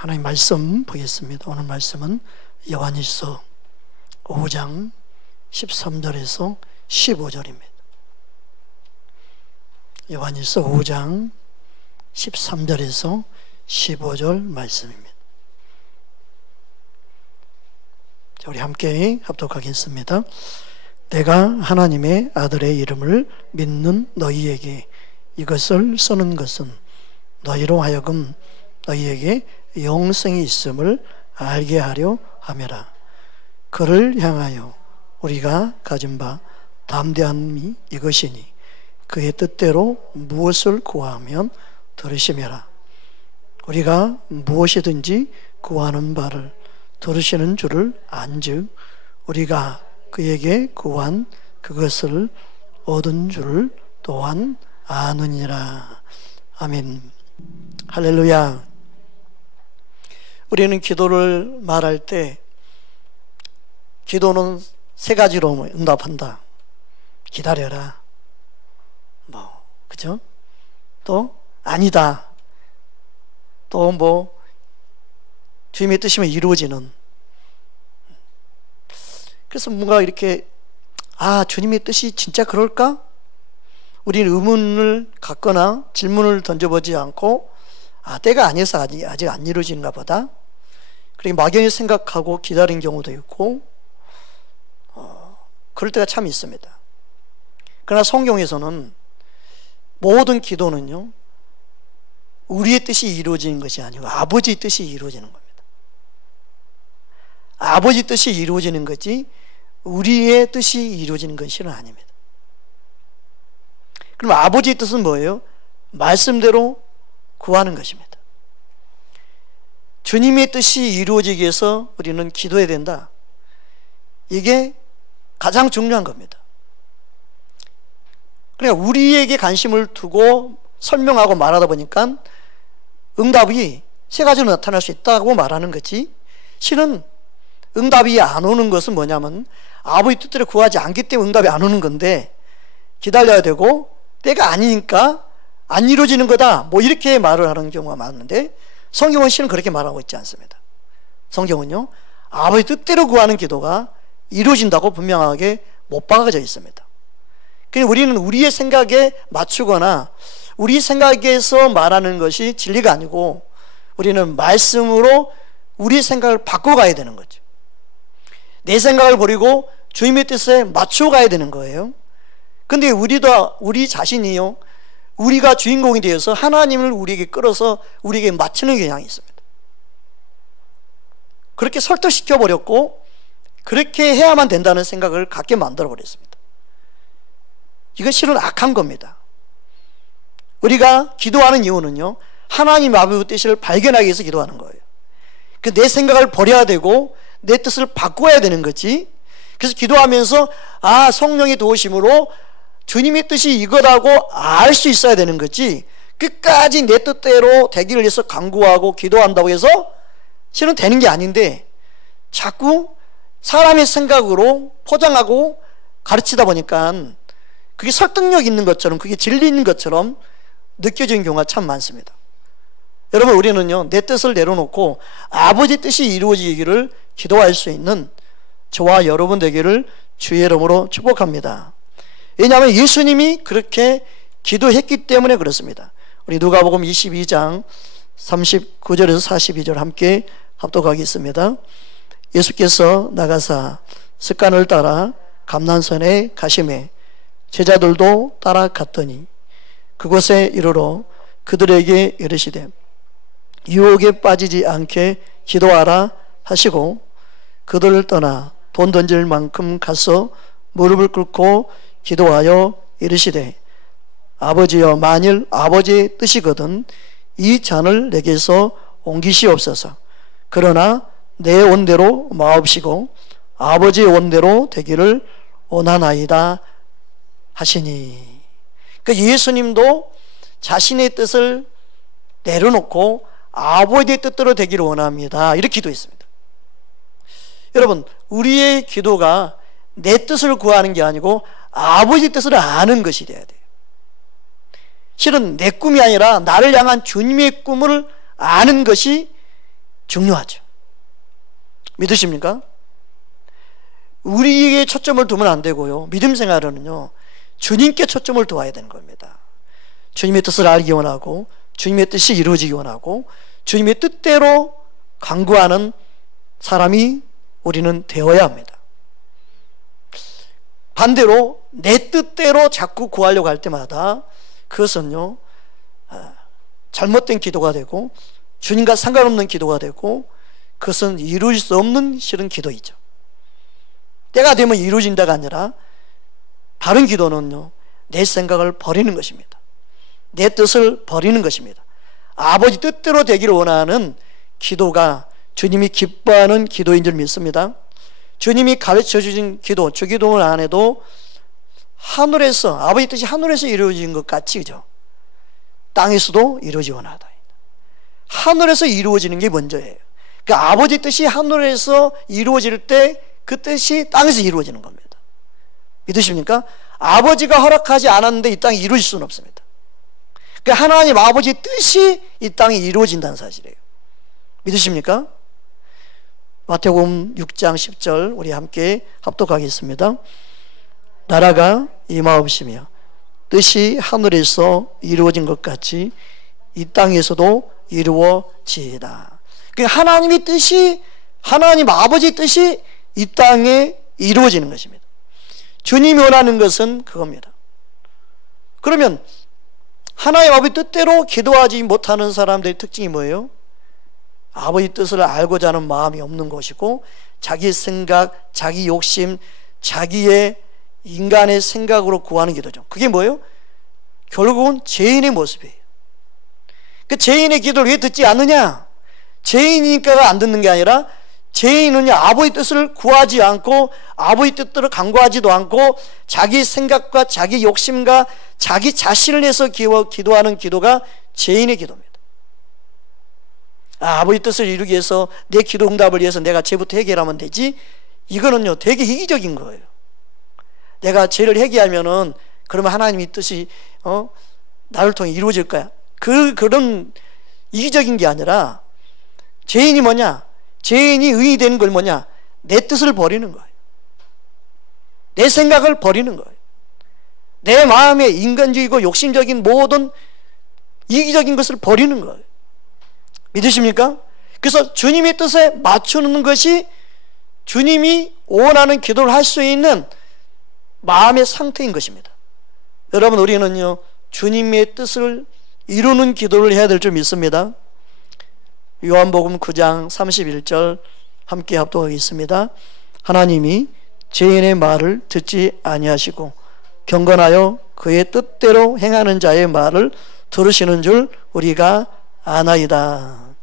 하나님 말씀 보겠습니다. 오늘 말씀은 요한일서 5장 13절에서 15절입니다. 요한일서 5장 13절에서 15절 말씀입니다. 자, 우리 함께 합독하겠습니다. 내가 하나님의 아들의 이름을 믿는 너희에게 이것을 쓰는 것은 너희로 하여금 너희에게 영생이 있음을 알게 하려 함이라. 그를 향하여 우리가 가진 바 담대함이 이것이니 그의 뜻대로 무엇을 구하면 들으심이라. 우리가 무엇이든지 구하는 바를 들으시는 줄을 안즉 우리가 그에게 구한 그것을 얻은 줄을 또한 아느니라. 아멘. 할렐루야. 우리는 기도를 말할 때 기도는 세 가지로 응답한다. 기다려라. 그죠? 또 아니다. 또 주님의 뜻이면 이루어지는. 그래서 뭔가 이렇게 주님의 뜻이 진짜 그럴까? 우리는 의문을 갖거나 질문을 던져보지 않고 때가 아니어서 아직 안 이루어지는가 보다. 그렇게 막연히 생각하고 기다린 경우도 있고 그럴 때가 참 있습니다. 그러나 성경에서는 모든 기도는요 우리의 뜻이 이루어지는 것이 아니고 아버지의 뜻이 이루어지는 겁니다. 아버지 뜻이 이루어지는 거지 우리의 뜻이 이루어지는 것은 아닙니다. 그럼 아버지의 뜻은 뭐예요? 말씀대로 구하는 것입니다. 주님의 뜻이 이루어지기 위해서 우리는 기도해야 된다. 이게 가장 중요한 겁니다. 그러니까 우리에게 관심을 두고 설명하고 말하다 보니까 응답이 세 가지로 나타날 수 있다고 말하는 거지, 실은 응답이 안 오는 것은 뭐냐면 아버지 뜻대로 구하지 않기 때문에 응답이 안 오는 건데 기다려야 되고 때가 아니니까 안 이루어지는 거다 이렇게 말을 하는 경우가 많은데 성경은 실은 그렇게 말하고 있지 않습니다. 성경은요 아버지 뜻대로 구하는 기도가 이루어진다고 분명하게 못 박아져 있습니다. 그러니까 우리는 우리의 생각에 맞추거나 우리 생각에서 말하는 것이 진리가 아니고 우리는 말씀으로 우리 생각을 바꿔가야 되는 거죠. 내 생각을 버리고 주님의 뜻에 맞춰가야 되는 거예요. 근데 우리 자신이요 우리가 주인공이 되어서 하나님을 우리에게 끌어서 우리에게 맞추는 경향이 있습니다. 그렇게 설득시켜 버렸고 그렇게 해야만 된다는 생각을 갖게 만들어 버렸습니다. 이건 실은 악한 겁니다. 우리가 기도하는 이유는요 하나님 아버지의 뜻을 발견하기 위해서 기도하는 거예요. 내 생각을 버려야 되고 내 뜻을 바꿔야 되는 거지. 그래서 기도하면서 성령의 도우심으로 주님의 뜻이 이거라고 알 수 있어야 되는 거지, 끝까지 내 뜻대로 되기를 위해서 간구하고 기도한다고 해서 실은 되는 게 아닌데 자꾸 사람의 생각으로 포장하고 가르치다 보니까 그게 설득력 있는 것처럼 그게 진리인 것처럼 느껴지는 경우가 참 많습니다. 여러분, 우리는요 내 뜻을 내려놓고 아버지 뜻이 이루어지기를 기도할 수 있는 저와 여러분 되기를 주의 이름으로 축복합니다. 왜냐하면 예수님이 그렇게 기도했기 때문에 그렇습니다. 우리 누가복음 22장 39절에서 42절 함께 합독하겠습니다. 예수께서 나가사 습관을 따라 감난산에 가시매 제자들도 따라갔더니 그곳에 이르러 그들에게 이르시되 유혹에 빠지지 않게 기도하라 하시고 그들을 떠나 돈 던질 만큼 가서 무릎을 꿇고 기도하여 이르시되 아버지여, 만일 아버지의 뜻이거든 이 잔을 내게서 옮기시옵소서. 그러나 내 원대로 마옵시고 아버지의 원대로 되기를 원하나이다 하시니. 그러니까 예수님도 자신의 뜻을 내려놓고 아버지의 뜻대로 되기를 원합니다 이렇게 기도했습니다. 여러분, 우리의 기도가 내 뜻을 구하는 게 아니고 아버지 뜻을 아는 것이 돼야 돼요. 실은 내 꿈이 아니라 나를 향한 주님의 꿈을 아는 것이 중요하죠. 믿으십니까? 우리에게 초점을 두면 안 되고요. 믿음 생활은요, 주님께 초점을 두어야 되는 겁니다. 주님의 뜻을 알기 원하고, 주님의 뜻이 이루어지기 원하고, 주님의 뜻대로 강구하는 사람이 우리는 되어야 합니다. 반대로 내 뜻대로 자꾸 구하려고 할 때마다 그것은요, 잘못된 기도가 되고 주님과 상관없는 기도가 되고, 그것은 이루어질 수 없는 실은 기도이죠. 때가 되면 이루어진다가 아니라 바른 기도는요, 내 생각을 버리는 것입니다. 내 뜻을 버리는 것입니다. 아버지 뜻대로 되기를 원하는 기도가 주님이 기뻐하는 기도인 줄 믿습니다. 주님이 가르쳐 주신 기도, 주기도를 안 해도 하늘에서, 아버지 뜻이 하늘에서 이루어진 것 같이, 그죠? 땅에서도 이루어지기 원하다. 하늘에서 이루어지는 게 먼저예요. 그러니까 아버지 뜻이 하늘에서 이루어질 때 그 뜻이 땅에서 이루어지는 겁니다. 믿으십니까? 아버지가 허락하지 않았는데 이 땅이 이루어질 수는 없습니다. 그러니까 하나님 아버지 뜻이 이 땅에 이루어진다는 사실이에요. 믿으십니까? 마태복음 6장 10절 우리 함께 합독하겠습니다. 나라가 임하옵시며 뜻이 하늘에서 이루어진 것 같이 이 땅에서도 이루어지이다. 그러니까 하나님의 뜻이, 하나님 아버지 뜻이 이 땅에 이루어지는 것입니다. 주님이 원하는 것은 그겁니다. 그러면 하나님 아버지 뜻대로 기도하지 못하는 사람들의 특징이 뭐예요? 아버지 뜻을 알고자 하는 마음이 없는 것이고, 자기 생각, 자기 욕심, 자기의 인간의 생각으로 구하는 기도죠. 그게 뭐예요? 결국은 죄인의 모습이에요. 그 죄인의 기도를 왜 듣지 않느냐? 죄인이니까 안 듣는 게 아니라, 죄인은요, 아버지 뜻을 구하지 않고 아버지 뜻대로 간구하지도 않고 자기 생각과 자기 욕심과 자기 자신을 위해서 기도하는 기도가 죄인의 기도입니다. 아버지 뜻을 이루기 위해서, 내 기도 응답을 위해서 내가 죄부터 해결하면 되지, 이거는요 되게 이기적인 거예요. 내가 죄를 해결하면은 그러면 하나님의 뜻이 나를 통해 이루어질 거야. 그런 이기적인 게 아니라, 죄인이 뭐냐? 죄인이 의인이 되는 걸 뭐냐? 내 뜻을 버리는 거예요. 내 생각을 버리는 거예요. 내 마음의 인간적이고 욕심적인 모든 이기적인 것을 버리는 거예요. 믿으십니까? 그래서 주님의 뜻에 맞추는 것이 주님이 원하는 기도를 할 수 있는 마음의 상태인 것입니다. 여러분, 우리는요 주님의 뜻을 이루는 기도를 해야 될 줄 믿습니다. 요한복음 9장 31절 함께 합독하겠습니다. 하나님이 죄인의 말을 듣지 아니하시고 경건하여 그의 뜻대로 행하는 자의 말을 들으시는 줄 우리가 아나이다.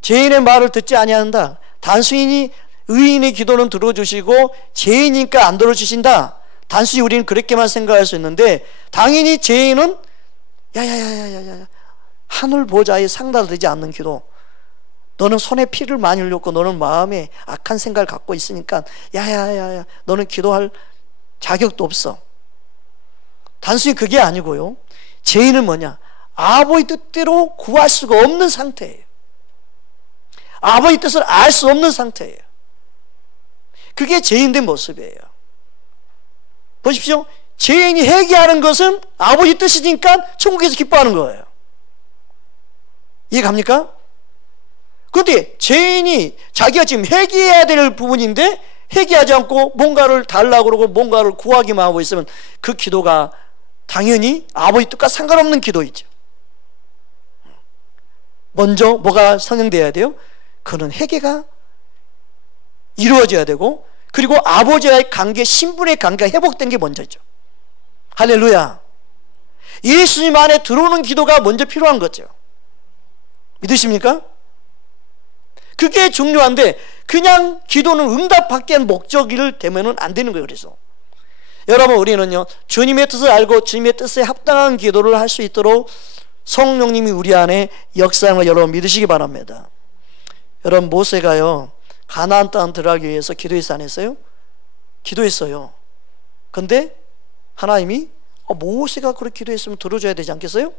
죄인의 말을 듣지 아니한다. 단순히 의인의 기도는 들어주시고 죄인이니까 안 들어주신다. 단순히 우리는 그렇게만 생각할 수 있는데, 당연히 죄인은 야야야야야야, 하늘 보좌에 상달되지 않는 기도, 너는 손에 피를 많이 흘렸고 너는 마음에 악한 생각을 갖고 있으니까 야야야야, 너는 기도할 자격도 없어. 단순히 그게 아니고요, 죄인은 뭐냐? 아버지 뜻대로 구할 수가 없는 상태예요. 아버지 뜻을 알 수 없는 상태예요. 그게 죄인된 모습이에요. 보십시오. 죄인이 회개하는 것은 아버지 뜻이니까 천국에서 기뻐하는 거예요. 이해갑니까? 그런데 죄인이 자기가 지금 회개해야 될 부분인데 회개하지 않고 뭔가를 달라고 그러고 뭔가를 구하기만 하고 있으면 그 기도가 당연히 아버지 뜻과 상관없는 기도이죠. 먼저 뭐가 선행돼야 돼요? 그는 회개가 이루어져야 되고, 그리고 아버지와의 관계, 신분의 관계가 회복된 게 먼저죠. 할렐루야. 예수님 안에 들어오는 기도가 먼저 필요한 거죠. 믿으십니까? 그게 중요한데, 그냥 기도는 응답받기 위한 목적이 되면 안 되는 거예요. 그래서 여러분, 우리는요 주님의 뜻을 알고 주님의 뜻에 합당한 기도를 할 수 있도록 성령님이 우리 안에 역사하는 걸 여러분 믿으시기 바랍니다. 여러분, 모세가요 가나안 땅 들어가기 위해서 기도했어, 안 했어요? 기도했어요. 근데 하나님이 모세가 그렇게 기도했으면 들어줘야 되지 않겠어요?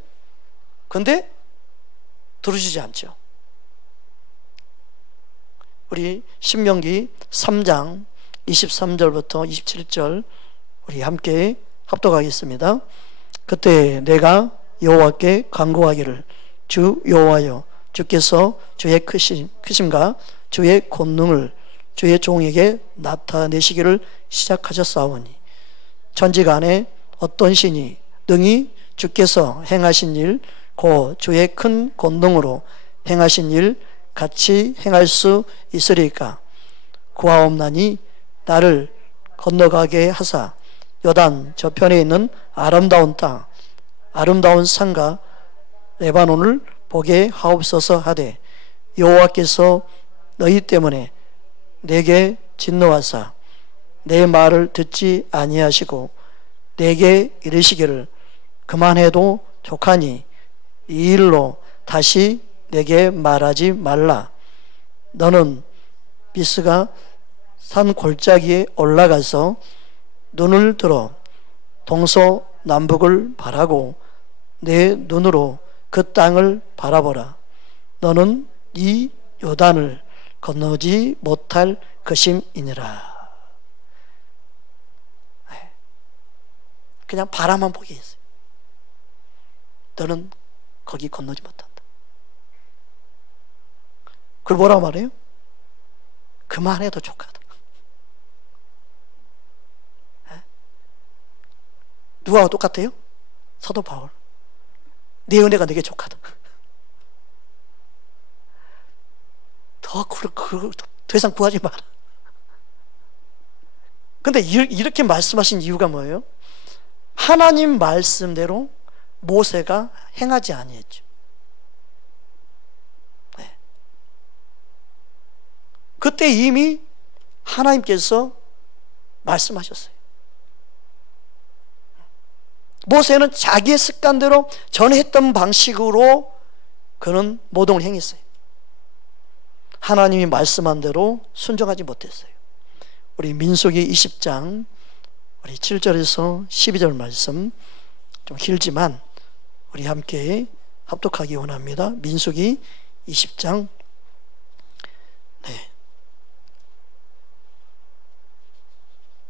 근데 들어주지 않죠. 우리 신명기 3장 23절부터 27절 우리 함께 합독하겠습니다. 그때 내가 여호와께 간구하기를 주 여호와여, 주께서 주의 크심과 주의 권능을 주의 종에게 나타내시기를 시작하셨사오니 천지간에 어떤 신이 능히 주께서 행하신 일 곧 주의 큰 권능으로 행하신 일 같이 행할 수 있으리까? 구하옵나니 나를 건너가게 하사 요단 저편에 있는 아름다운 땅, 아름다운 산과 레바논을 보게 하옵소서 하되 여호와께서 너희 때문에 내게 진노하사 내 말을 듣지 아니하시고 내게 이르시기를 그만해도 족하니 이 일로 다시 내게 말하지 말라. 너는 비스가 산 골짜기에 올라가서 눈을 들어 동서남북을 바라고 내 눈으로 그 땅을 바라보라. 너는 이 요단을 건너지 못할 것임이니라. 그냥 바라만 보게 했어요. 너는 거기 건너지 못한다. 그걸 뭐라고 말해요? 그만해도 족하다. 누구하고 똑같아요? 사도 바울. 내 은혜가 내게 족하다. 더 이상 구하지 마라. 근데 이렇게 말씀하신 이유가 뭐예요? 하나님 말씀대로 모세가 행하지 아니했죠. 네. 그때 이미 하나님께서 말씀하셨어요. 모세는 자기의 습관대로 전에 했던 방식으로 그는 모동을 행했어요. 하나님이 말씀한 대로 순종하지 못했어요. 우리 민수기 20장 우리 7절에서 12절 말씀 좀 길지만 우리 함께 합독하기 원합니다. 민수기 20장. 네.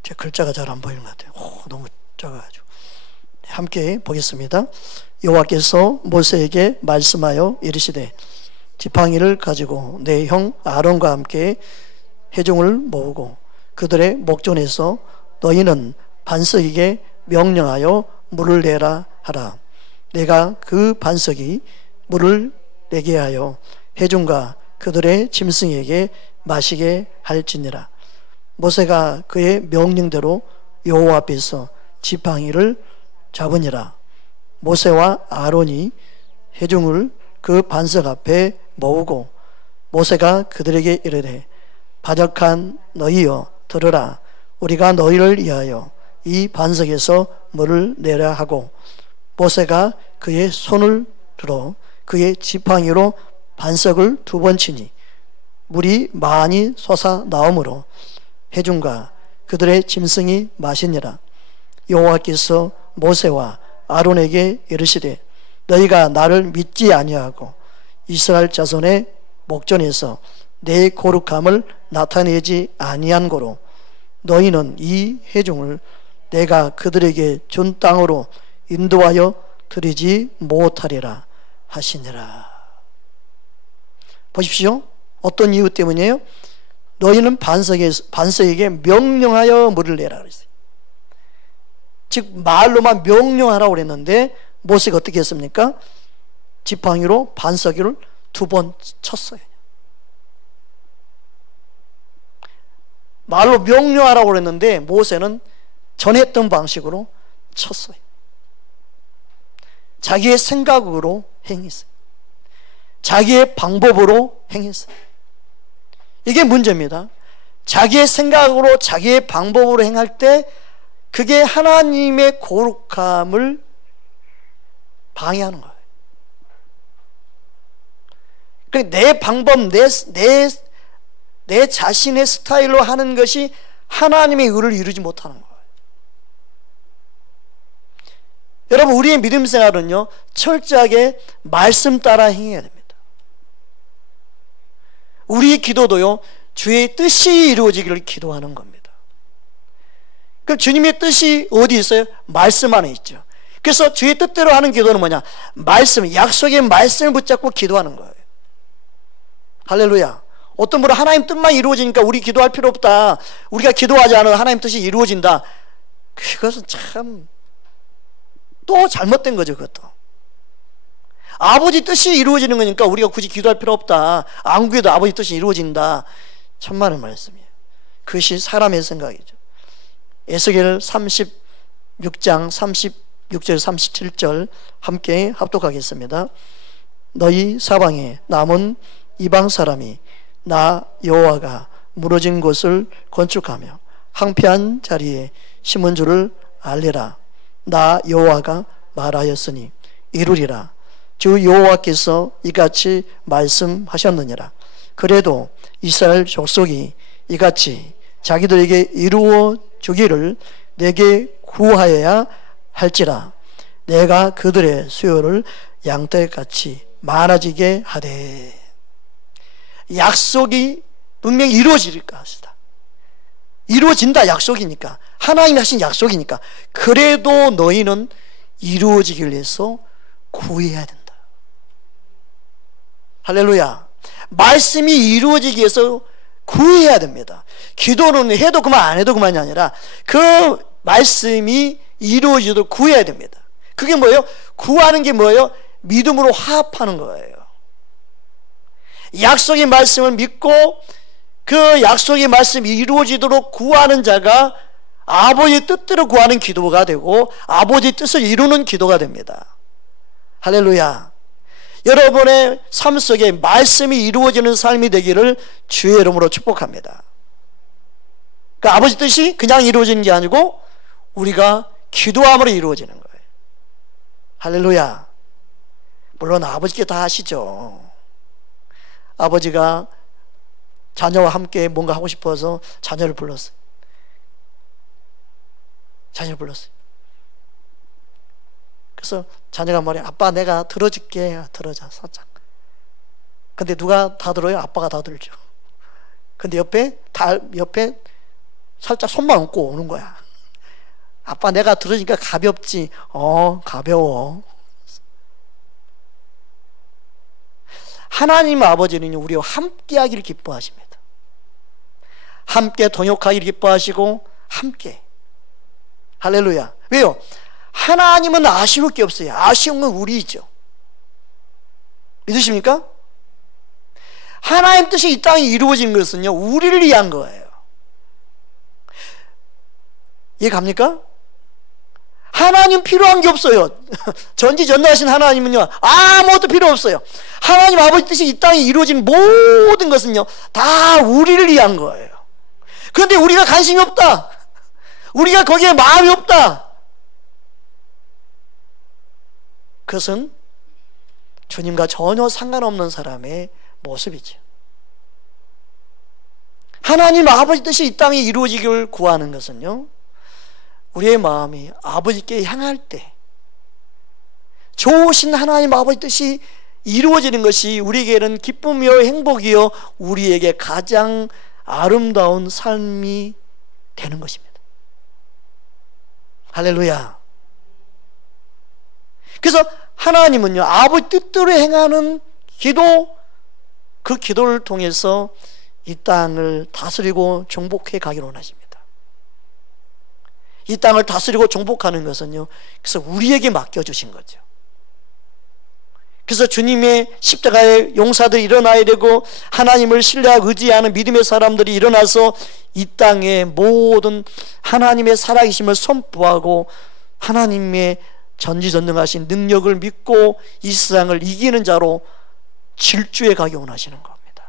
제 글자가 잘 안 보이는 것 같아요. 너무 작아가지고. 네, 함께 보겠습니다. 여호와께서 모세에게 말씀하여 이르시되 지팡이를 가지고 내 형 아론과 함께 회중을 모으고 그들의 목전에서 너희는 반석에게 명령하여 물을 내라 하라. 내가 그 반석이 물을 내게 하여 회중과 그들의 짐승에게 마시게 할지니라. 모세가 그의 명령대로 여호와 앞에서 지팡이를 잡으니라. 모세와 아론이 회중을 그 반석 앞에 모으고 모세가 그들에게 이르되 반역한 너희여 들으라. 우리가 너희를 위하여 이 반석에서 물을 내라 하고 모세가 그의 손을 들어 그의 지팡이로 반석을 2번 치니 물이 많이 솟아 나오므로 회중과 그들의 짐승이 마시니라. 여호와께서 모세와 아론에게 이르시되 너희가 나를 믿지 아니하고 이스라엘 자손의 목전에서 내 거룩함을 나타내지 아니한 고로 너희는 이 회중을 내가 그들에게 준 땅으로 인도하여 드리지 못하리라 하시니라. 보십시오. 어떤 이유 때문이에요? 너희는 반석에게 명령하여 물을 내라 그랬어요. 즉 말로만 명령하라고 그랬는데 모세가 어떻게 했습니까? 지팡이로 반석을 2번 쳤어요. 말로 명령하라고 그랬는데 모세는 전했던 방식으로 쳤어요. 자기의 생각으로 행했어요. 자기의 방법으로 행했어요. 이게 문제입니다. 자기의 생각으로 자기의 방법으로 행할 때 그게 하나님의 거룩함을 방해하는 거예요. 내 방법, 내 자신의 스타일로 하는 것이 하나님의 의를 이루지 못하는 거예요. 여러분, 우리의 믿음 생활은요, 철저하게 말씀 따라 행해야 됩니다. 우리의 기도도요, 주의 뜻이 이루어지기를 기도하는 겁니다. 그럼 주님의 뜻이 어디 있어요? 말씀 안에 있죠. 그래서 주의 뜻대로 하는 기도는 뭐냐? 말씀, 약속의 말씀을 붙잡고 기도하는 거예요. 할렐루야. 어떤 분은 하나님 뜻만 이루어지니까 우리 기도할 필요 없다, 우리가 기도하지 않아도 하나님 뜻이 이루어진다. 그것은 참 또 잘못된 거죠. 그것도 아버지 뜻이 이루어지는 거니까 우리가 굳이 기도할 필요 없다, 안 구해도 아버지 뜻이 이루어진다. 천만의 말씀이에요. 그것이 사람의 생각이죠. 에스겔 36장 36절 37절 함께 합독하겠습니다. 너희 사방에 남은 이방 사람이 나 여호와가 무너진 곳을 건축하며 황폐한 자리에 심은 줄을 알리라. 나 여호와가 말하였으니 이루리라. 주 여호와께서 이같이 말씀하셨느니라. 그래도 이스라엘 족속이 이같이 자기들에게 이루어 주기를 내게 구하여야 할지라. 내가 그들의 수요를 양떼같이 많아지게 하되. 약속이 분명히 이루어질 것이다. 이루어진다. 약속이니까, 하나님이 하신 약속이니까. 그래도 너희는 이루어지기 위해서 구해야 된다. 할렐루야. 말씀이 이루어지기 위해서 구해야 됩니다. 기도는 해도 그만 안 해도 그만이 아니라 그 말씀이 이루어지도록 구해야 됩니다. 그게 뭐예요? 구하는 게 뭐예요? 믿음으로 화합하는 거예요. 약속의 말씀을 믿고 그 약속의 말씀이 이루어지도록 구하는 자가 아버지의 뜻대로 구하는 기도가 되고 아버지의 뜻을 이루는 기도가 됩니다. 할렐루야. 여러분의 삶 속에 말씀이 이루어지는 삶이 되기를 주의 이름으로 축복합니다. 그러니까 아버지 뜻이 그냥 이루어지는 게 아니고 우리가 기도함으로 이루어지는 거예요. 할렐루야. 물론 아버지께 다 아시죠. 아버지가 자녀와 함께 뭔가 하고 싶어서 자녀를 불렀어요. 그래서 자녀가 말해, 아빠 내가 들어줄게. 들어자 살짝. 근데 누가 다 들어요? 아빠가 다 들죠. 근데 옆에 살짝 손만 얹고 오는 거야. 아빠 내가 들으니까 가볍지. 가벼워. 하나님 아버지는 우리와 함께 하기를 기뻐하십니다. 함께 동역하기를 기뻐하시고 함께. 할렐루야. 왜요? 하나님은 아쉬울 게 없어요. 아쉬운 건 우리이죠. 믿으십니까? 하나님 뜻이 이 땅에 이루어진 것은요, 우리를 위한 거예요. 이해 갑니까? 하나님 필요한 게 없어요. 전지전능하신 하나님은요, 아무것도 필요 없어요. 하나님 아버지 뜻이 이 땅에 이루어진 모든 것은요, 다 우리를 위한 거예요. 그런데 우리가 관심이 없다. 우리가 거기에 마음이 없다. 그것은 주님과 전혀 상관없는 사람의 모습이죠. 하나님 아버지 뜻이 이 땅에 이루어지기를 구하는 것은요, 우리의 마음이 아버지께 향할 때 좋으신 하나님 아버지 뜻이 이루어지는 것이 우리에게는 기쁨이요 행복이요 우리에게 가장 아름다운 삶이 되는 것입니다. 할렐루야. 그래서 하나님은요, 아버지 뜻대로 행하는 기도, 그 기도를 통해서 이 땅을 다스리고 정복해 가기를 원하십니다. 이 땅을 다스리고 정복하는 것은요, 그래서 우리에게 맡겨주신 거죠. 그래서 주님의 십자가의 용사들이 일어나야 되고 하나님을 신뢰하고 의지하는 믿음의 사람들이 일어나서 이 땅의 모든 하나님의 살아계심을 선포하고 하나님의 전지전능하신 능력을 믿고 이 세상을 이기는 자로 질주해 가기 원하시는 겁니다.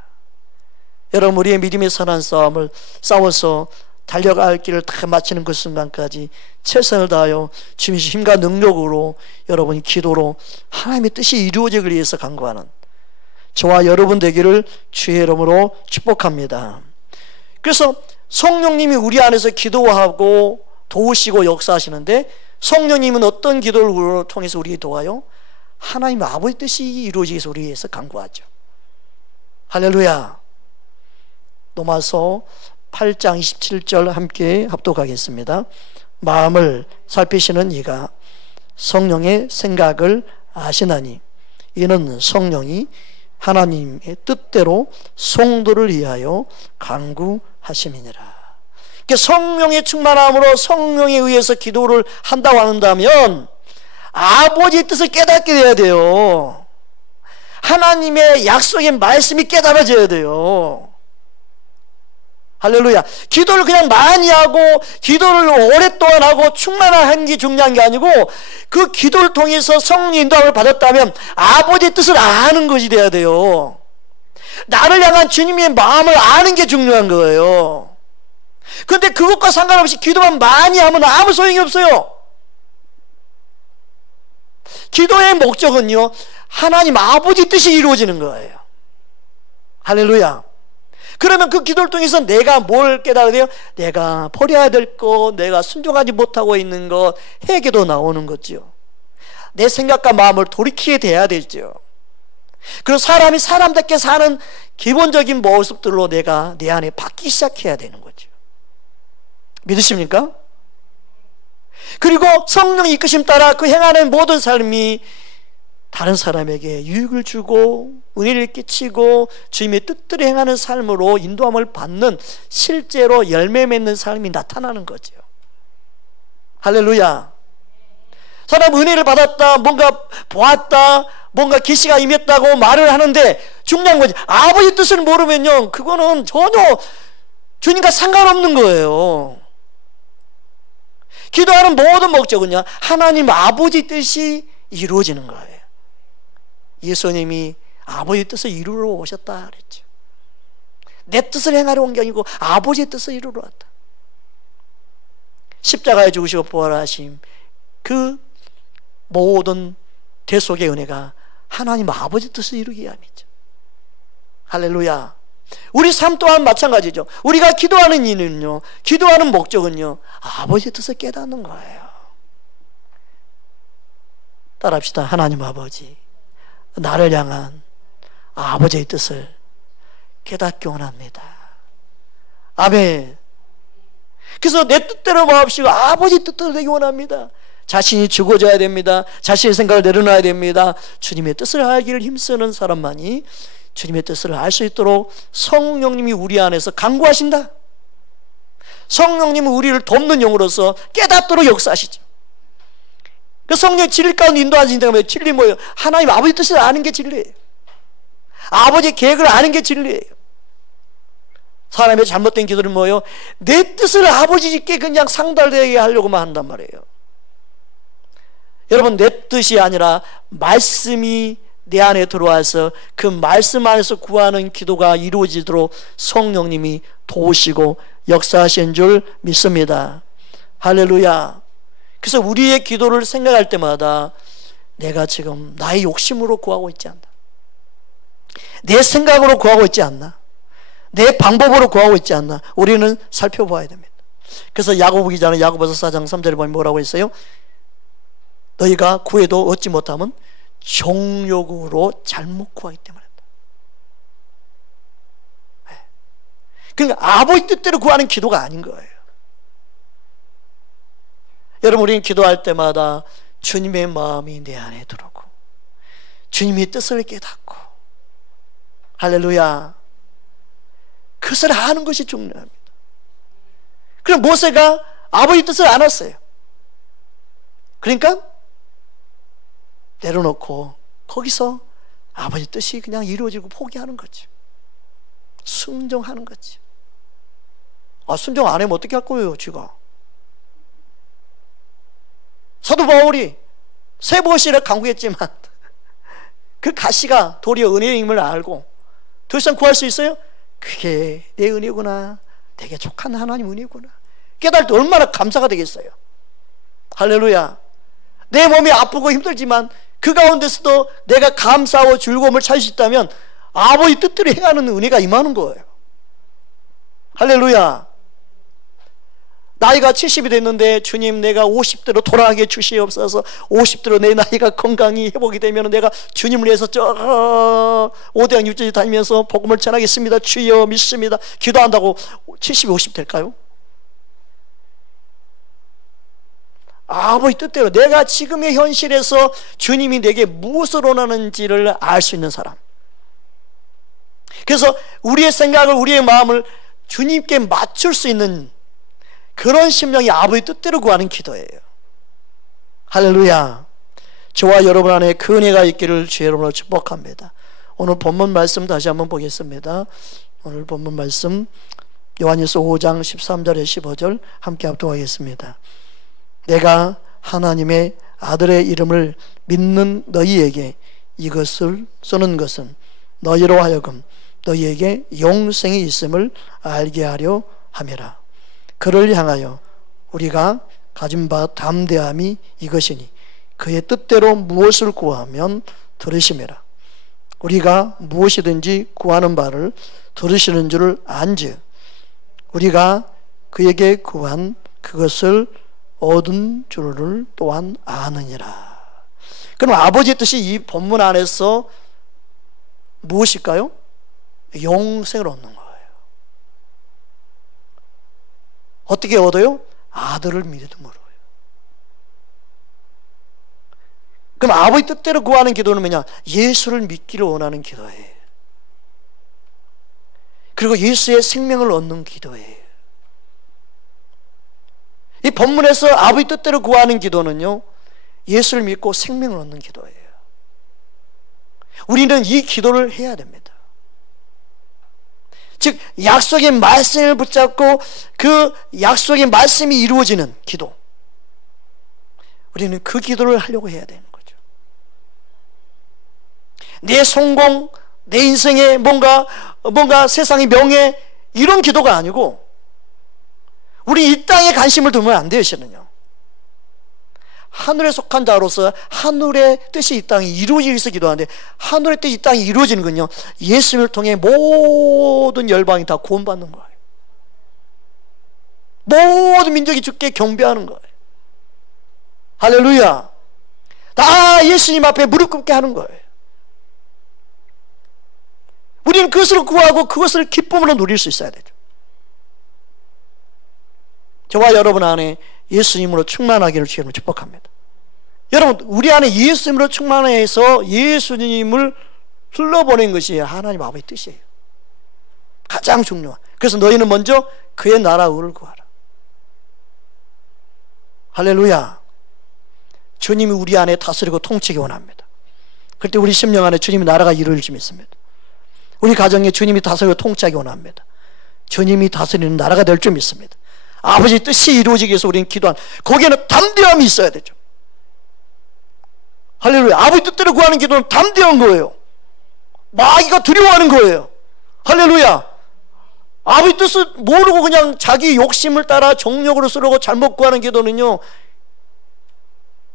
여러분, 우리의 믿음의 선한 싸움을 싸워서 달려갈 길을 다 마치는 그 순간까지 최선을 다하여 주님의 힘과 능력으로 여러분이 기도로 하나님의 뜻이 이루어지기 위해서 간구하는 저와 여러분 되기를 주의 이름으로 축복합니다. 그래서 성령님이 우리 안에서 기도하고 도우시고 역사하시는데, 성령님은 어떤 기도를 통해서 우리에게 도와요? 하나님 아버지 뜻이 이루어지기 위해서 우리 위해서 간구하죠. 할렐루야. 로마서 8장 27절 함께 합독하겠습니다. 마음을 살피시는 이가 성령의 생각을 아시나니 이는 성령이 하나님의 뜻대로 성도를 위하여 간구하심이니라. 성령의 충만함으로 성령에 의해서 기도를 한다고 한다면 아버지의 뜻을 깨닫게 돼야 돼요. 하나님의 약속의 말씀이 깨달아져야 돼요. 할렐루야. 기도를 그냥 많이 하고 기도를 오랫동안 하고 충만한 게 중요한 게 아니고 그 기도를 통해서 성령 인도함을 받았다면 아버지의 뜻을 아는 것이 돼야 돼요. 나를 향한 주님의 마음을 아는 게 중요한 거예요. 그런데 그것과 상관없이 기도만 많이 하면 아무 소용이 없어요. 기도의 목적은요, 하나님 아버지 뜻이 이루어지는 거예요. 할렐루야. 그러면 그 기도를 통해서 내가 뭘 깨달아야 돼요? 내가 버려야 될 것, 내가 순종하지 못하고 있는 것, 회개도 나오는 거죠. 내 생각과 마음을 돌이키게 돼야 되죠. 그리고 사람이 사람답게 사는 기본적인 모습들로 내가 내 안에 바뀌기 시작해야 되는 거죠. 믿으십니까? 그리고 성령의 이끄심 따라 그 행하는 모든 삶이 다른 사람에게 유익을 주고 은혜를 끼치고 주님의 뜻대로 행하는 삶으로 인도함을 받는 실제로 열매 맺는 삶이 나타나는 거죠. 할렐루야. 사람 은혜를 받았다, 뭔가 보았다, 뭔가 계시가 임했다고 말을 하는데 중요한 거지. 아버지 뜻을 모르면요, 그거는 전혀 주님과 상관없는 거예요. 기도하는 모든 목적은요, 하나님 아버지 뜻이 이루어지는 거예요. 예수님이 아버지 뜻을 이루러 오셨다 그랬죠. 내 뜻을 행하러 온 게 아니고 아버지의 뜻을 이루러 왔다. 십자가에 죽으시고 부활하심, 그 모든 대속의 은혜가 하나님 아버지 뜻을 이루기 위함이죠. 할렐루야. 우리 삶 또한 마찬가지죠. 우리가 기도하는 이유는요, 기도하는 목적은요, 아버지의 뜻을 깨닫는 거예요. 따라합시다. 하나님 아버지, 나를 향한 아버지의 뜻을 깨닫기 원합니다. 아멘. 그래서 내 뜻대로 마옵시고 아버지 뜻대로 되기 원합니다. 자신이 죽어져야 됩니다. 자신의 생각을 내려놔야 됩니다. 주님의 뜻을 알기를 힘쓰는 사람만이 주님의 뜻을 알 수 있도록 성령님이 우리 안에서 간구하신다. 성령님은 우리를 돕는 영으로서 깨닫도록 역사하시죠. 그 성령의 진리 가운데 인도하신다면 진리 뭐예요? 하나님 아버지 뜻을 아는 게 진리예요. 아버지의 계획을 아는 게 진리예요. 사람의 잘못된 기도는 뭐예요? 내 뜻을 아버지께 그냥 상달되게 하려고만 한단 말이에요. 여러분, 내 뜻이 아니라 말씀이 내 안에 들어와서 그 말씀 안에서 구하는 기도가 이루어지도록 성령님이 도우시고 역사하신 줄 믿습니다. 할렐루야. 그래서 우리의 기도를 생각할 때마다 내가 지금 나의 욕심으로 구하고 있지 않나, 내 생각으로 구하고 있지 않나, 내 방법으로 구하고 있지 않나, 우리는 살펴봐야 됩니다. 그래서 야고보 기자는 야고보서 4장 3절에 보면 뭐라고 했어요? 너희가 구해도 얻지 못하면 정욕으로 잘못 구하기 때문에. 그러니까 아버지 뜻대로 구하는 기도가 아닌 거예요. 여러분, 우리는 기도할 때마다 주님의 마음이 내 안에 들어오고 주님의 뜻을 깨닫고, 할렐루야, 그것을 아는 것이 중요합니다. 그럼 모세가 아버지 뜻을 알았어요. 그러니까 내려놓고 거기서 아버지 뜻이 그냥 이루어지고 포기하는 거죠. 순종하는 거죠. 순종 안 하면 어떻게 할 거예요, 쥐가? 사도 바울이 세 번씩이나 강구했지만 그 가시가 도리어 은혜임을 알고 더 이상 구할 수 있어요? 그게 내 은혜구나, 내게 족한 하나님 은혜구나 깨달을 때 얼마나 감사가 되겠어요. 할렐루야. 내 몸이 아프고 힘들지만 그 가운데서도 내가 감사하고 즐거움을 찾을 수 있다면 아버지 뜻대로 행하는 은혜가 임하는 거예요. 할렐루야. 나이가 70이 됐는데 주님 내가 50대로 돌아가게 주시옵소서. 50대로 내 나이가 건강히 회복이 되면 내가 주님을 위해서 저 오대양 육지에 다니면서 복음을 전하겠습니다. 주여 믿습니다. 기도한다고 70, 50 될까요? 아버지 뜻대로 내가 지금의 현실에서 주님이 내게 무엇을 원하는지를 알 수 있는 사람. 그래서 우리의 생각을, 우리의 마음을 주님께 맞출 수 있는 그런 심령이 아버지 뜻대로 구하는 기도예요. 할렐루야. 저와 여러분 안에 그 은혜가 있기를 주의 이름으로 축복합니다. 오늘 본문 말씀 다시 한번 보겠습니다. 오늘 본문 말씀 요한일서 5장 13절에 15절 함께 합독하겠습니다. 내가 하나님의 아들의 이름을 믿는 너희에게 이것을 쓰는 것은 너희로 하여금 너희에게 영생이 있음을 알게 하려 함이라. 그를 향하여 우리가 가진 바 담대함이 이것이니 그의 뜻대로 무엇을 구하면 들으심이라. 우리가 무엇이든지 구하는 바를 들으시는 줄을 안즉 우리가 그에게 구한 그것을 얻은 줄을 또한 아느니라. 그럼 아버지의 뜻이 이 본문 안에서 무엇일까요? 영생을 얻는 거예요. 어떻게 얻어요? 아들을 믿음으로요. 그럼 아버지 뜻대로 구하는 기도는 뭐냐? 예수를 믿기를 원하는 기도예요. 그리고 예수의 생명을 얻는 기도예요. 이 본문에서 아버지 뜻대로 구하는 기도는요, 예수를 믿고 생명을 얻는 기도예요. 우리는 이 기도를 해야 됩니다. 즉 약속의 말씀을 붙잡고 그 약속의 말씀이 이루어지는 기도, 우리는 그 기도를 하려고 해야 되는 거죠. 내 성공, 내 인생의 뭔가 세상의 명예, 이런 기도가 아니고, 우리 이 땅에 관심을 두면 안 돼요. 시는요, 하늘에 속한 자로서 하늘의 뜻이 이 땅에 이루어지기 위해서 기도하는데, 하늘의 뜻이 이 땅에 이루어지는 건요, 예수님을 통해 모든 열방이 다 구원받는 거예요. 모든 민족이 주께 경배하는 거예요. 할렐루야. 다 예수님 앞에 무릎 꿇게 하는 거예요. 우리는 그것을 구하고 그것을 기쁨으로 누릴 수 있어야 되죠. 저와 여러분 안에 예수님으로 충만하기를 주님으로 축복합니다. 여러분, 우리 안에 예수님으로 충만해서 예수님을 흘러보낸 것이 하나님 아버지의 뜻이에요. 가장 중요한. 그래서 너희는 먼저 그의 나라와 의를 구하라. 할렐루야. 주님이 우리 안에 다스리고 통치기 원합니다. 그럴 때 우리 심령 안에 주님의 나라가 이루어질 줄 믿습니다. 우리 가정에 주님이 다스리고 통치하기 원합니다. 주님이 다스리는 나라가 될 줄 믿습니다. 아버지의 뜻이 이루어지기 위해서 우리는 기도한, 거기에는 담대함이 있어야 되죠. 할렐루야. 아버지 뜻대로 구하는 기도는 담대한 거예요. 마귀가 두려워하는 거예요. 할렐루야. 아버지 뜻을 모르고 그냥 자기 욕심을 따라 정욕으로 쓰려고 잘못 구하는 기도는요,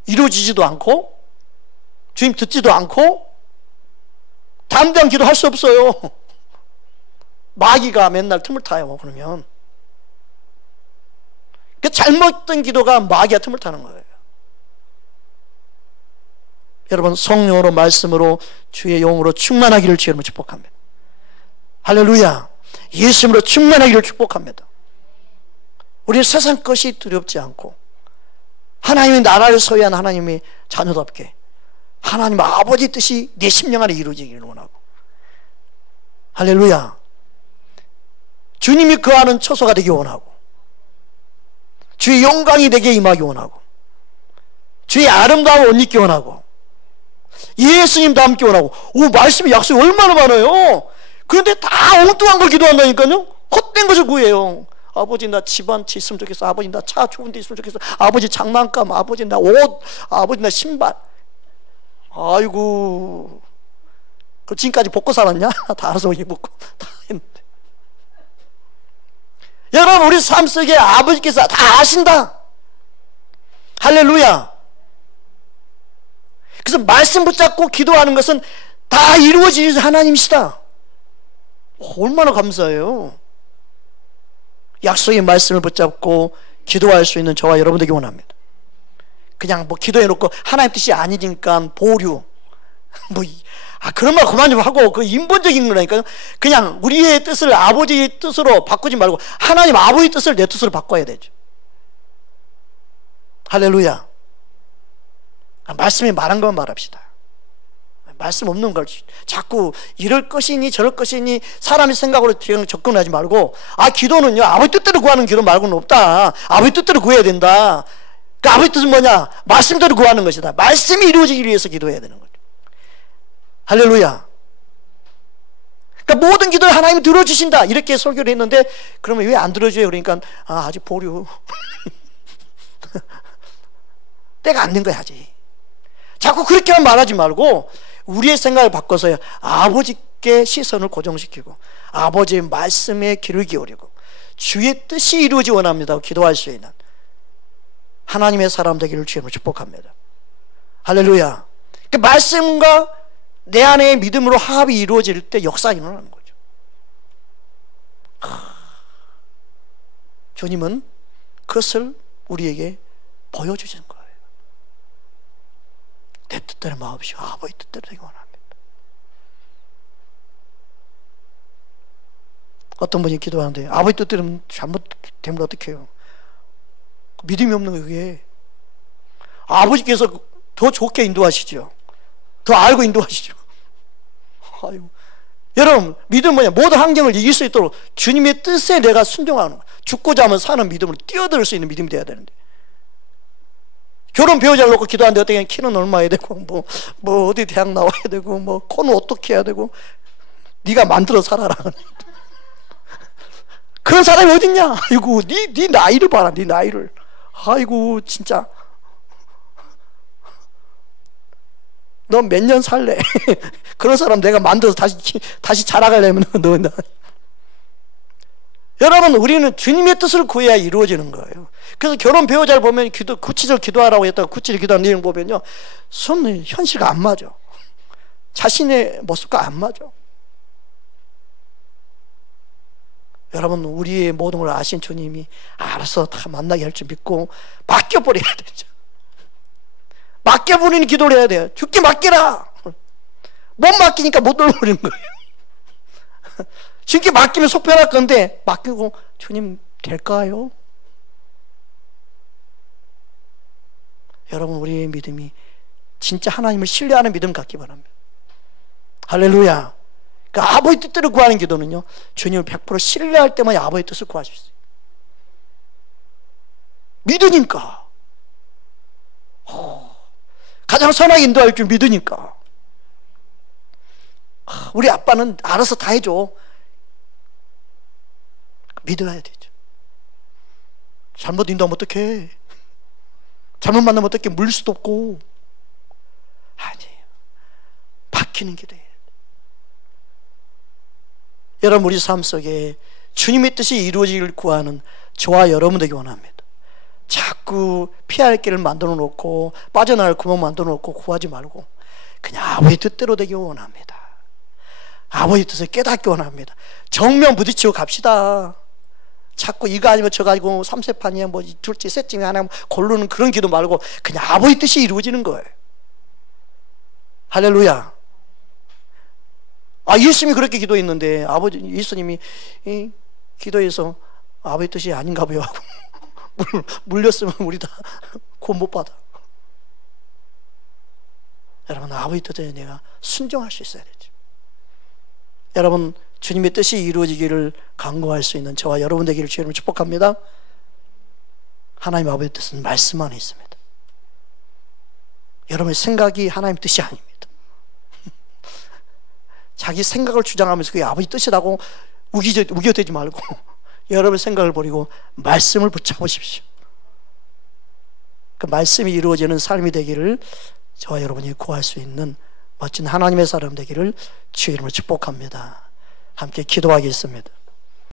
이루어지지도 않고 주님 듣지도 않고 담대한 기도 할 수 없어요. 마귀가 맨날 틈을 타요. 그러면 그 잘못된 기도가 마귀가 틈을 타는 거예요. 여러분, 성령으로 말씀으로 주의 영으로 충만하기를 주님으로 축복합니다. 할렐루야. 예수님으로 충만하기를 축복합니다. 우리는 세상 것이 두렵지 않고 하나님의 나라를 소유한 하나님의 자녀답게 하나님 아버지 뜻이 내 심령 안에 이루어지기를 원하고, 할렐루야. 주님이 거하는 처소가 되기 원하고, 주의 영광이 내게 임하기 원하고, 주의 아름다움을 옷 입기 원하고, 예수님 닮기 원하고. 오, 말씀이 약속이 얼마나 많아요. 그런데 다 엉뚱한 걸 기도한다니까요. 헛된 것을 구해요. 아버지 나 집 한 채 있으면 좋겠어. 아버지 나 차 좋은 데 있으면 좋겠어. 아버지 장난감, 아버지 나 옷, 아버지 나 신발. 아이고, 그 지금까지 벗고 살았냐? 다 알아서 입고 다 했는데. 여러분, 우리 삶 속에 아버지께서 다 아신다. 할렐루야. 그래서 말씀 붙잡고 기도하는 것은 다 이루어지는 하나님이시다. 얼마나 감사해요. 약속의 말씀을 붙잡고 기도할 수 있는 저와 여러분 되기 원합니다. 그냥 뭐 기도해놓고 하나님 뜻이 아니니까 보류 그런 말 그만 좀 하고, 그 인본적인 거라니까요. 그냥 우리의 뜻을 아버지의 뜻으로 바꾸지 말고 하나님 아버지의 뜻을 내 뜻으로 바꿔야 되죠. 할렐루야. 말씀이 말한 것만 말합시다. 말씀 없는 걸 자꾸 이럴 것이니 저럴 것이니 사람의 생각으로 접근하지 말고, 기도는요 아버지 뜻대로 구하는 기도 말고는 없다. 아버지 뜻대로 구해야 된다. 그 아버지 뜻은 뭐냐? 말씀대로 구하는 것이다. 말씀이 이루어지기 위해서 기도해야 되는 거죠. 할렐루야. 그러니까 모든 기도를 하나님이 들어주신다 이렇게 설교를 했는데, 그러면 왜 안 들어줘요? 그러니까 아직 보류 때가 안 된 거야 아직. 자꾸 그렇게만 말하지 말고 우리의 생각을 바꿔서요, 아버지께 시선을 고정시키고 아버지의 말씀에 귀를 기울이고 주의 뜻이 이루어지기 원합니다 기도할 수 있는 하나님의 사람 되기를 주님으로 축복합니다. 할렐루야. 그 말씀과 내 안의 믿음으로 화합이 이루어질 때 역사가 일어나는 거죠. 주님은 그것을 우리에게 보여주시는 거예요. 내 뜻대로 마옵시오. 아버지 뜻대로 되기 원합니다. 어떤 분이 기도하는데 아버지 뜻대로 잘못되면 어떻게 해요? 믿음이 없는 거예요. 그게 아버지께서 더 좋게 인도하시죠. 더 알고 인도하시죠. 아이고. 여러분, 믿음은 뭐냐? 모든 환경을 이길 수 있도록 주님의 뜻에 내가 순종하는 거예요. 죽고자 하면 사는 믿음으로 뛰어들 수 있는 믿음이 돼야 되는데, 결혼 배우자를 놓고 기도하는데 어떻게 키는 얼마야 되고 뭐 어디 대학 나와야 되고 뭐 코는 어떻게 해야 되고, 네가 만들어 살아라. 그런 사람이 어딨냐? 아이고, 네 나이를 봐라. 네 나이를. 아이고 진짜 너 몇 년 살래? 그런 사람 내가 만들어서 다시 자라가려면 너 여러분, 우리는 주님의 뜻을 구해야 이루어지는 거예요. 그래서 결혼 배우자를 보면 구치절 기도하라고 했다가 구치절 기도하는 내용 보면요, 현실과 안 맞아. 자신의 모습과 안 맞아. 여러분, 우리의 모든 걸 아신 주님이 알아서 다 만나게 할 줄 믿고 맡겨버려야 되죠. 맡겨버리는 기도를 해야 돼요. 죽게 맡기라. 못 맡기니까 못 돌아버리는 거예요. 주님께 맡기면 속 편할 건데 맡기고, 주님 될까요? 여러분, 우리의 믿음이 진짜 하나님을 신뢰하는 믿음 갖기 바랍니다. 할렐루야. 그러니까 아버지 뜻대로 구하는 기도는요, 주님을 100% 신뢰할 때만 아버지 뜻을 구할 수 있어요. 믿으니까. 가장 선하게 인도할 줄 믿으니까. 우리 아빠는 알아서 다 해줘. 믿어야 되죠. 잘못 인도하면 어떡해? 잘못 만나면 어떡해? 물릴 수도 없고. 아니에요. 바뀌는 기도예요. 여러분, 우리 삶 속에 주님의 뜻이 이루어지길 구하는 저와 여러분 되기 원합니다. 자꾸 피할 길을 만들어 놓고 빠져나갈 구멍 만들어 놓고 구하지 말고 그냥 아버지 뜻대로 되기 원합니다. 아버지 뜻을 깨닫기 원합니다. 정면 부딪히고 갑시다. 자꾸 이거 아니면 저거 아니고 삼세판이야 뭐 둘째 셋째 하나 고르는 그런 기도 말고 그냥 아버지 뜻이 이루어지는 거예요. 할렐루야. 예수님이 그렇게 기도했는데 예수님이 기도해서 아버지 뜻이 아닌가 봐요 하고 물렸으면 우리 다 구원 못 받아. 여러분, 아버지 뜻에 내가 순종할 수 있어야 되죠. 여러분, 주님의 뜻이 이루어지기를 간구할 수 있는 저와 여러분 되기를 주님으로 축복합니다. 하나님 아버지의 뜻은 말씀 안에 있습니다. 여러분의 생각이 하나님의 뜻이 아닙니다. 자기 생각을 주장하면서 그게 아버지 뜻이라고 우겨대지 말고 여러분의 생각을 버리고 말씀을 붙잡으십시오. 그 말씀이 이루어지는 삶이 되기를 저와 여러분이 구할 수 있는 멋진 하나님의 사람 되기를 주의 이름으로 축복합니다. 함께 기도하겠습니다.